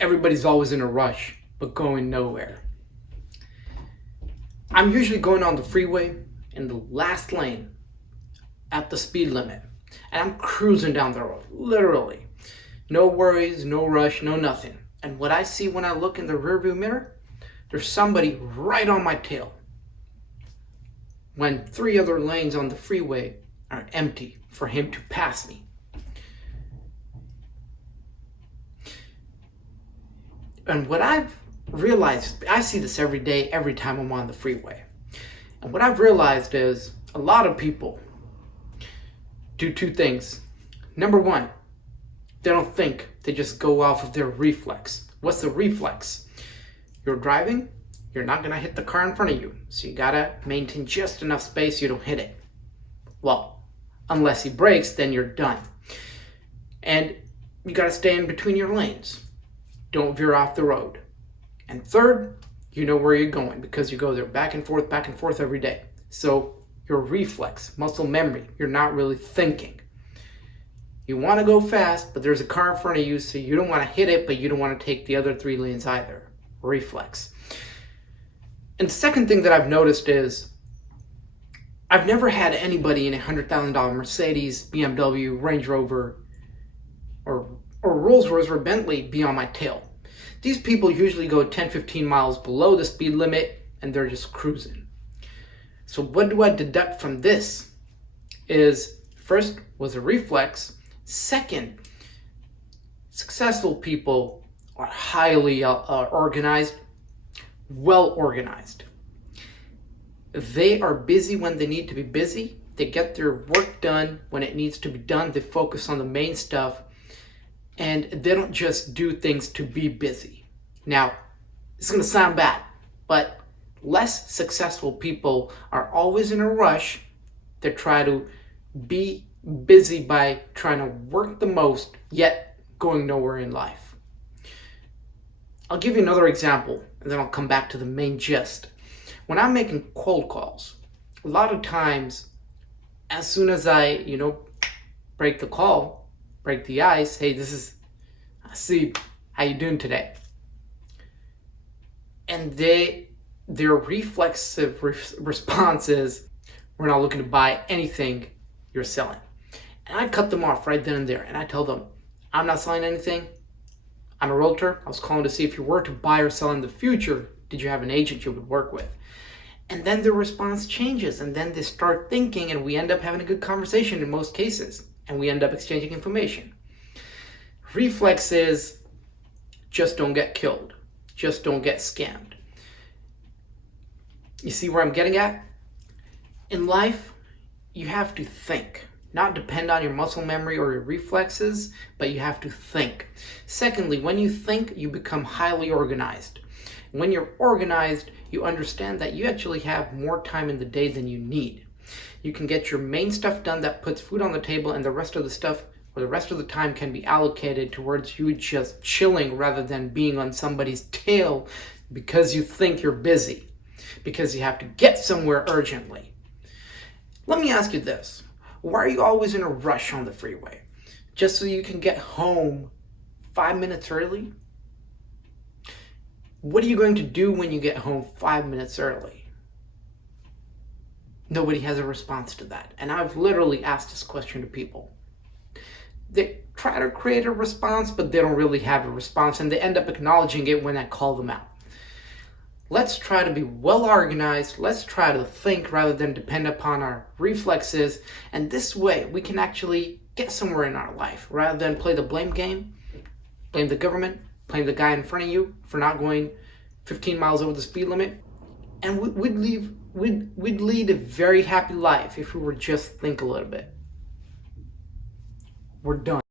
Everybody's always in a rush, but going nowhere. I'm usually going on the freeway in the last lane at the speed limit, and I'm cruising down the road, literally. No worries, no rush, no nothing. And what I see when I look in the rearview mirror, there's somebody right on my tail, when 3 other lanes on the freeway are empty for him to pass me. And what I've realized, I see this every day, every time I'm on the freeway. And what I've realized is a lot of people do 2 things. Number 1, they don't think, they just go off of their reflex. What's the reflex? You're driving, you're not gonna hit the car in front of you. So you gotta maintain just enough space you don't hit it. Well, unless he brakes, then you're done. And you gotta stay in between your lanes. Don't veer off the road. And third, you know where you're going because you go there back and forth every day. So your reflex, muscle memory, you're not really thinking. You want to go fast, but there's a car in front of you, so you don't want to hit it, but you don't want to take the other 3 lanes either. Reflex. And the second thing that I've noticed is I've never had anybody in a $100,000 Mercedes, BMW, Range Rover, or Rolls Royce or Bentley be on my tail. These people usually go 10-15 miles below the speed limit and they're just cruising. So what do I deduct from this is, first was a reflex. Second, successful people are highly organized, well organized. They are busy when they need to be busy. They get their work done when it needs to be done. They focus on the main stuff. And they don't just do things to be busy. Now, it's going to sound bad, but less successful people are always in a rush to try to be busy by trying to work the most, yet going nowhere in life. I'll give you another example, and then I'll come back to the main gist. When I'm making cold calls, a lot of times, as soon as I, break the call, break the ice, hey, this is Haseeb, how you doing today? And their reflexive response is, we're not looking to buy anything you're selling. And I cut them off right then and there, and I tell them, I'm not selling anything. I'm a realtor. I was calling to see if you were to buy or sell in the future, did you have an agent you would work with? And then their response changes, and then they start thinking, and we end up having a good conversation in most cases. And we end up exchanging information. Reflex is just don't get killed. Just don't get scammed. You see where I'm getting at? In life, you have to think. Not depend on your muscle memory or your reflexes, but you have to think. Secondly, when you think, you become highly organized. When you're organized, you understand that you actually have more time in the day than you need. You can get your main stuff done that puts food on the table, and the rest of the stuff or the rest of the time can be allocated towards you just chilling rather than being on somebody's tail because you think you're busy, because you have to get somewhere urgently. Let me ask you this. Why are you always in a rush on the freeway? Just so you can get home 5 minutes early? What are you going to do when you get home 5 minutes early? Nobody has a response to that. And I've literally asked this question to people. They try to create a response, but they don't really have a response, and they end up acknowledging it when I call them out. Let's try to be well organized. Let's try to think rather than depend upon our reflexes. And this way, we can actually get somewhere in our life rather than play the blame game, blame the government, blame the guy in front of you for not going 15 miles over the speed limit. And we'd lead a very happy life if we were just think a little bit. We're done.